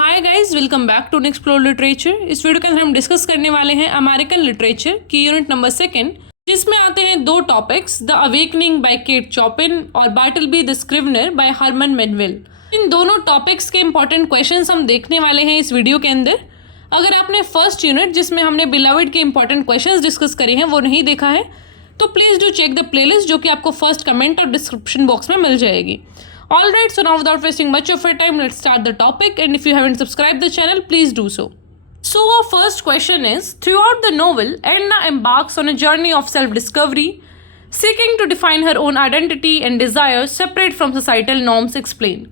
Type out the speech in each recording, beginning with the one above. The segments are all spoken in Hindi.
Hi guys, welcome back to Explore Literature. इस वीडियो के अंदर हम डिस्कस करने वाले हैं अमेरिकन लिटरेचर की यूनिट नंबर 2, जिसमें आते हैं दो topics, the Awakening by Kate Chopin और Bartleby the scrivener by Herman Melville. इन दोनों टॉपिक्स के इंपॉर्टेंट क्वेश्चंस हम देखने वाले हैं इस वीडियो के अंदर। अगर आपने फर्स्ट यूनिट जिसमें हमने बिलवड के इंपॉर्टेंट क्वेश्चंस डिस्कस करे हैं वो नहीं देखा है तो please do check the playlist, जो कि आपको फर्स्ट कमेंट और डिस्क्रिप्शन बॉक्स में मिल जाएगी। Alright, so now without wasting much of your time, let's start the topic, and if you haven't subscribed the channel, please do so. So our first question is, throughout the novel, Edna embarks on a journey of self-discovery, seeking to define her own identity and desires separate from societal norms. Explain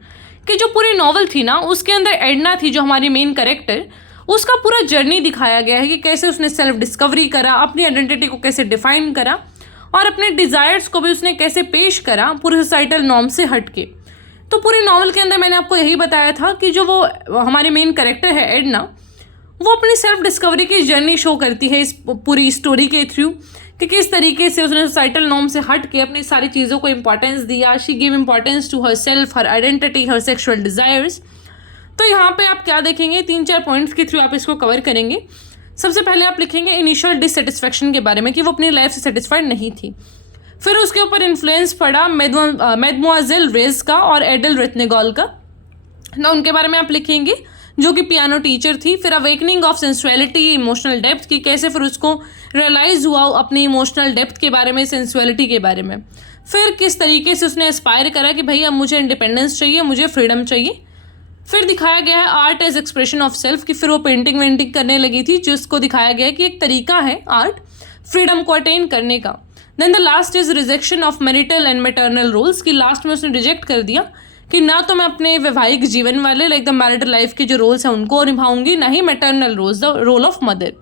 कि जो पूरी नॉवल थी ना, उसके अंदर एडना थी जो हमारी मेन कैरेक्टर, उसका पूरा जर्नी दिखाया गया है कि कैसे उसने सेल्फ डिस्कवरी करा, अपनी आइडेंटिटी को कैसे डिफाइन करा और अपने डिज़ायर्स को भी उसने कैसे पेश करा पूरे सोसाइटल नॉर्म से हट के। तो पूरी नॉवल के अंदर मैंने आपको यही बताया था कि जो वो हमारी मेन कैरेक्टर है एडना, वो अपनी सेल्फ डिस्कवरी की जर्नी शो करती है इस पूरी स्टोरी के थ्रू कि किस तरीके से उसने सोसाइटल नॉर्म से हट के अपनी सारी चीज़ों को इंपॉर्टेंस दिया। She give importance to her self, her identity, her sexual desires. तो यहाँ पे आप क्या देखेंगे, 3-4 पॉइंट्स के थ्रू आप इसको कवर करेंगे। सबसे पहले आप लिखेंगे इनिशियल डिससेटिस्फैक्शन के बारे में कि वो अपनी लाइफ से सेटिस्फाइड नहीं थी। फिर उसके ऊपर इन्फ्लुएंस पड़ा मैडमोइज़ेल रेज का और एडल रेथनेगॉल का ना, उनके बारे में आप लिखेंगे, जो कि पियानो टीचर थी। फिर awakening of sensuality, emotional depth की कैसे फिर उसको रियलाइज़ हुआ अपनी इमोशनल डेप्थ के बारे में, सेंसुअलिटी के बारे में। फिर किस तरीके से उसने एस्पायर करा कि भाई अब मुझे इंडिपेंडेंस चाहिए, मुझे फ्रीडम चाहिए। फिर दिखाया गया है art as expression of self कि फिर वो पेंटिंग वेंटिंग करने लगी थी, जिसको दिखाया गया है कि एक तरीका है आर्ट फ्रीडम को अटेन करने का। Then the last is rejection of marital and maternal roles कि लास्ट में उसने रिजेक्ट कर दिया कि ना तो मैं अपने वैवाहिक जीवन वाले लाइक द मैरिटल लाइफ के जो रोल्स हैं उनको निभाऊंगी, ना ही maternal roles, the role of mother.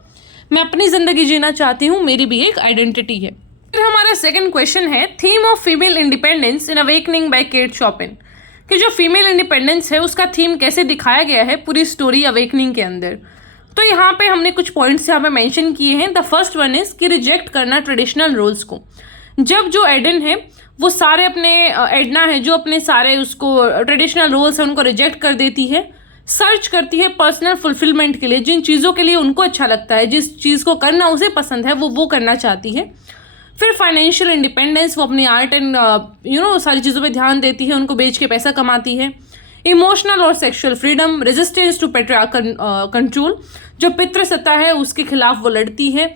मैं अपनी ज़िंदगी जीना चाहती हूँ, मेरी भी एक आइडेंटिटी है। फिर हमारा सेकंड क्वेश्चन है theme of female independence in Awakening by Kate Chopin कि जो फीमेल इंडिपेंडेंस है उसका थीम कैसे दिखाया गया है पूरी स्टोरी अवेकनिंग के अंदर। तो यहाँ पे हमने कुछ पॉइंट्स यहाँ पे मेंशन किए हैं। द फर्स्ट वन इज कि रिजेक्ट करना ट्रेडिशनल रोल्स को। जब जो एडन है वो सारे अपने एडना है जो अपने सारे उसको ट्रेडिशनल रोल्स हैं उनको रिजेक्ट कर देती है, सर्च करती है पर्सनल फुलफिलमेंट के लिए, जिन चीज़ों के लिए उनको अच्छा लगता है, जिस चीज़ को करना उसे पसंद है वो करना चाहती है। फिर फाइनेंशियल इंडिपेंडेंस, वो अपनी आर्ट एंड सारी चीज़ों पे ध्यान देती है, उनको बेच के पैसा कमाती है। इमोशनल और sexual freedom, resistance to patriarchal control, जो पितृसत्ता है उसके खिलाफ वो लड़ती है।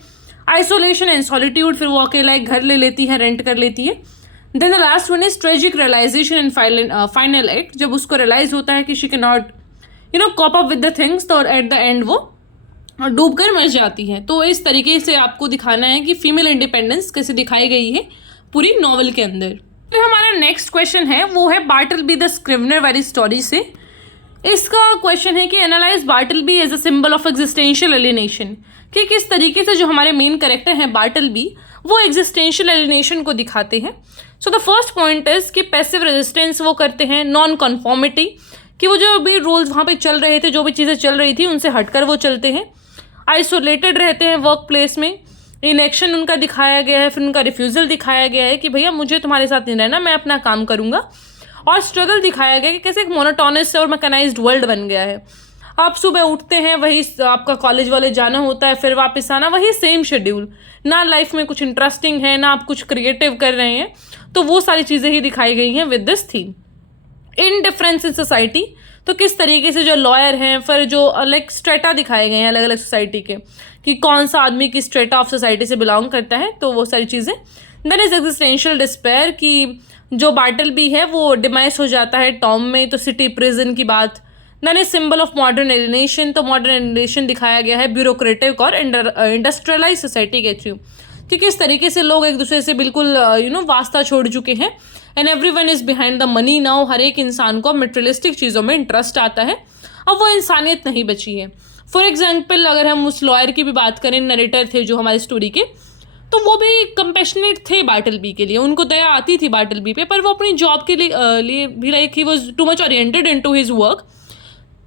आइसोलेशन एंड सॉलिट्यूड, फिर वो अकेला एक घर ले लेती है, रेंट कर लेती है। Then the last one is tragic realization and final act, जब उसको रियलाइज होता है कि she can not cope up with the things, तो एट द एंड वो डूब कर मर जाती है। तो इस तरीके से आपको दिखाना है कि फीमेल इंडिपेंडेंस कैसे दिखाई गई है पूरी नॉवल के अंदर। फिर हमारा नेक्स्ट क्वेश्चन है वो है बार्टलबी द स्क्रिवनर वाली स्टोरी से। इसका क्वेश्चन है कि analyse Bartleby as a symbol of existential alienation कि किस तरीके से जो हमारे मेन कैरेक्टर हैं बार्टलबी वो एग्जिस्टेंशियल एलिनेशन को दिखाते हैं। So the first point is कि पैसिव रेजिस्टेंस वो करते हैं, नॉन कन्फॉर्मिटी कि वो जो भी रूल्स वहाँ पे चल रहे थे, जो भी चीज़ें चल रही थी उनसे हटकर वो चलते हैं। आइसोलेटेड रहते हैं वर्क प्लेस में, इनएक्शन उनका दिखाया गया है। फिर उनका रिफ्यूज़ल दिखाया गया है कि भैया मुझे तुम्हारे साथ नहीं रहना, मैं अपना काम करूँगा। और स्ट्रगल दिखाया गया कि कैसे एक मोनोटोनस और मैकेनाइज्ड वर्ल्ड बन गया है। आप सुबह उठते हैं, वही आपका कॉलेज वाले जाना होता है, फिर वापस आना, वही सेम शेड्यूल, ना लाइफ में कुछ इंटरेस्टिंग है, ना आप कुछ क्रिएटिव कर रहे हैं। तो वो सारी चीज़ें ही दिखाई गई हैं with this theme. In difference in society, तो किस तरीके से जो लॉयर हैं, फिर जो अलग स्ट्रेटा दिखाए गए हैं अलग अलग सोसाइटी के कि कौन सा आदमी किस स्ट्रेटा ऑफ सोसाइटी से बिलोंग करता है, तो वो सारी चीज़ें। देन इज एग्जिस्टेंशियल डिस्पेयर कि जो बार्टलबी है वो डिमाइस हो जाता है टॉम में, तो सिटी प्रिजन की बात। Then is symbol of modern alienation, तो मॉडर्न एलिनेशन दिखाया गया है ब्यूरोक्रेटिक और इंडस्ट्रियलाइज सोसाइटी के थ्रू कि किस तरीके से लोग एक दूसरे से बिल्कुल वास्ता छोड़ चुके हैं। And everyone is behind the money now, हर एक इंसान को मटेरियलिस्टिक चीज़ों में इंटरेस्ट आता है, अब वो इंसानियत नहीं बची है। फॉर एग्जाम्पल अगर हम उस लॉयर की भी बात करें, नरेटर थे जो हमारी स्टोरी के, तो वो भी कंपेशनेट थे बार्टलबी के लिए, उनको दया आती थी बार्टलबी पे, पर वो अपनी जॉब के लिए भी like he was too much oriented into his work.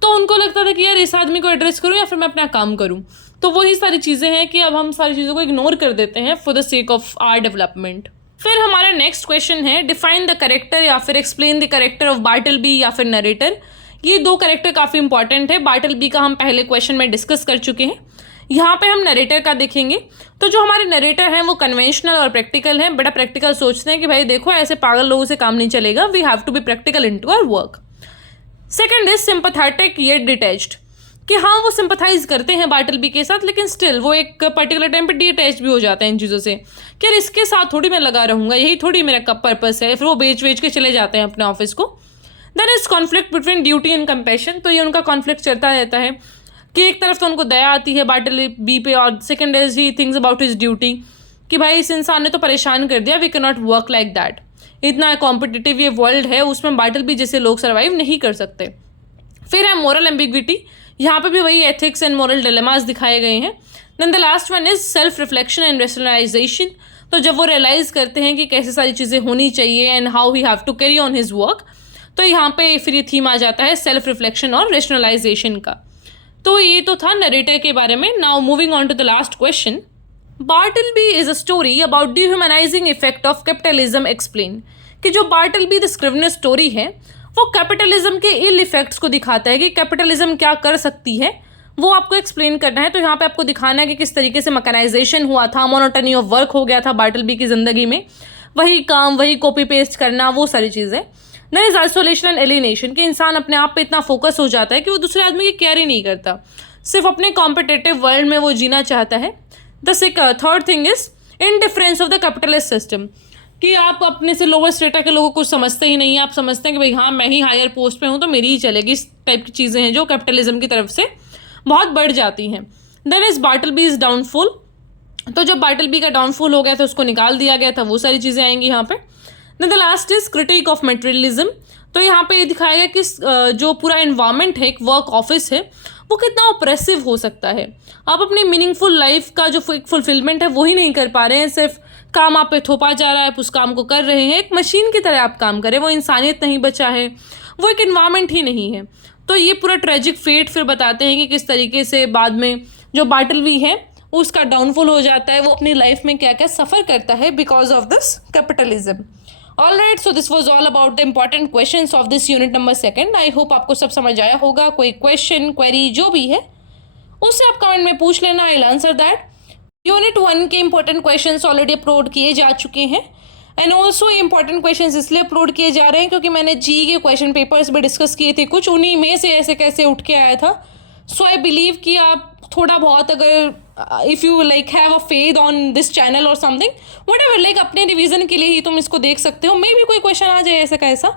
तो उनको लगता था कि यार इस आदमी को एड्रेस करूँ या फिर मैं अपना काम करूँ। तो वही सारी चीज़ें हैं कि अब हम सारी चीज़ों को इग्नोर कर देते हैं for the sake of our development. फिर हमारा नेक्स्ट क्वेश्चन है डिफाइन द करेक्टर या फिर explain the character of Bartleby या फिर नरेटर ये दो कैरेक्टर काफ़ी इंपॉर्टेंट है। बार्टल बी का हम पहले क्वेश्चन में डिस्कस कर चुके हैं। यहाँ पे हम नरेटर का देखेंगे। तो जो हमारे नरेटर हैं वो कन्वेंशनल और प्रैक्टिकल हैं। बड़ा प्रैक्टिकल सोचते हैं कि भाई देखो ऐसे पागल लोगों से काम नहीं चलेगा, we have to be practical in to our work. Second is sympathetic yet detached, कि हाँ वो सिंपथाइज करते हैं बार्टल बी के साथ, लेकिन स्टिल वो एक पर्टिकुलर टाइम पे डिटैच भी हो जाते हैं इन चीज़ों से कि यार इसके साथ थोड़ी मैं लगा रहूँगा, यही थोड़ी मेरा कब पर्पस है। फिर वो बेच के चले जाते हैं अपने ऑफिस को। Then is conflict between duty and compassion, तो ये उनका कॉन्फ्लिक्ट चलता रहता है कि एक तरफ तो उनको दया आती है बार्टल बी पे, और second is he things about his duty कि भाई इस इंसान ने तो परेशान कर दिया, we can not work like that. इतना कॉम्पिटिटिव ये वर्ल्ड है, उसमें बार्टल बी जैसे लोग सर्वाइव नहीं कर सकते। फिर है मोरल एम्बिग्विटी, यहाँ पे भी वही एथिक्स एंड मोरल डिलेमास दिखाए गए हैं। Then the last one is self reflection and rationalization, तो जब वो रियलाइज करते हैं कि कैसे सारी चीज़ें होनी चाहिए and how he have to carry on his work, तो यहाँ पे फिर ये थीम आ जाता है सेल्फ रिफ्लेक्शन और रेशनलाइजेशन का। तो ये तो था नरेटर के बारे में। Now moving on to the last question, Bartleby is a story about dehumanising effect of capitalism explain, कि जो बार्टलबी द स्क्रिवेनर स्टोरी है वो कैपिटलिज्म के इल इफेक्ट्स को दिखाता है कि कैपिटलिज्म क्या कर सकती है, वो आपको एक्सप्लेन करना है। तो यहाँ पे आपको दिखाना है कि किस तरीके से मैकेनाइजेशन हुआ था, मोनोटनी ऑफ वर्क हो गया था बार्टलबी की ज़िंदगी में, वही काम वही कॉपी पेस्ट करना, वो सारी चीज़ें। There is isolation and alienation, कि इंसान अपने आप पे इतना फोकस हो जाता है कि वो दूसरे आदमी की केयर ही नहीं करता, सिर्फ अपने कॉम्पिटिटिव वर्ल्ड में वो जीना चाहता है। Third thing is indifference of the capitalist system, कि आप अपने से लोअर स्टेटा के लोगों को समझते ही नहीं, आप समझते हैं कि भाई हाँ मैं ही हायर पोस्ट पे हूँ तो मेरी ही चलेगी। इस टाइप की चीज़ें हैं जो कैपिटलिज्म की तरफ से बहुत बढ़ जाती हैं। देन इज बार्टलबी इज डाउनफॉल, तो जब बार्टलबी का डाउनफॉल हो गया था, उसको निकाल दिया गया था, वो सारी चीज़ें आएंगी यहाँ पे। Then the last is critique of materialism, तो यहाँ पे ये दिखाया गया कि जो पूरा इन्वायरमेंट है, एक वर्क ऑफिस है, वो कितना ऑप्रेसिव हो सकता है। आप अपनी मीनिंगफुल लाइफ का जो फुलफिलमेंट है वो ही नहीं कर पा रहे हैं, सिर्फ काम आप पे थोपा जा रहा है, आप उस काम को कर रहे हैं, एक मशीन की तरह आप काम करें, वो इंसानियत नहीं बचा है, वो एक इन्वायरमेंट ही नहीं है। तो ये पूरा ट्रेजिक फेट फिर बताते हैं कि किस तरीके से बाद में जो बार्टलबी है उसका डाउनफॉल हो जाता है, वो अपनी लाइफ में क्या क्या सफ़र करता है because of this capitalism. All right, so this was all about the important question of this unit number 2। I hope आपको सब समझ आया होगा। कोई क्वेश्चन क्वेरी जो भी है उससे आप कमेंट में पूछ लेना, I will answer that. Unit 1 के इंपॉर्टेंट क्वेश्चंस ऑलरेडी अपलोड किए जा चुके हैं, एंड ऑल्सो इंपॉर्टेंट क्वेश्चंस इसलिए अपलोड किए जा रहे हैं क्योंकि मैंने जी के क्वेश्चन पेपर्स भी डिस्कस किए थे, कुछ उन्हीं में से ऐसे कैसे उठ के आया था। सो आई बिलीव कि आप थोड़ा बहुत अगर if you like have a faith on this channel और समथिंग व्हाटएवर, लाइक अपने रिवीजन के लिए ही तुम इसको देख सकते हो। मे भी कोई क्वेश्चन आ जाए ऐसा कैसा,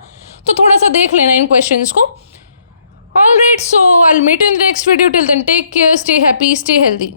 तो थोड़ा सा देख लेना इन क्वेश्चंस को। All right, so I will meet in the next video. Till then take care, stay happy, stay healthy.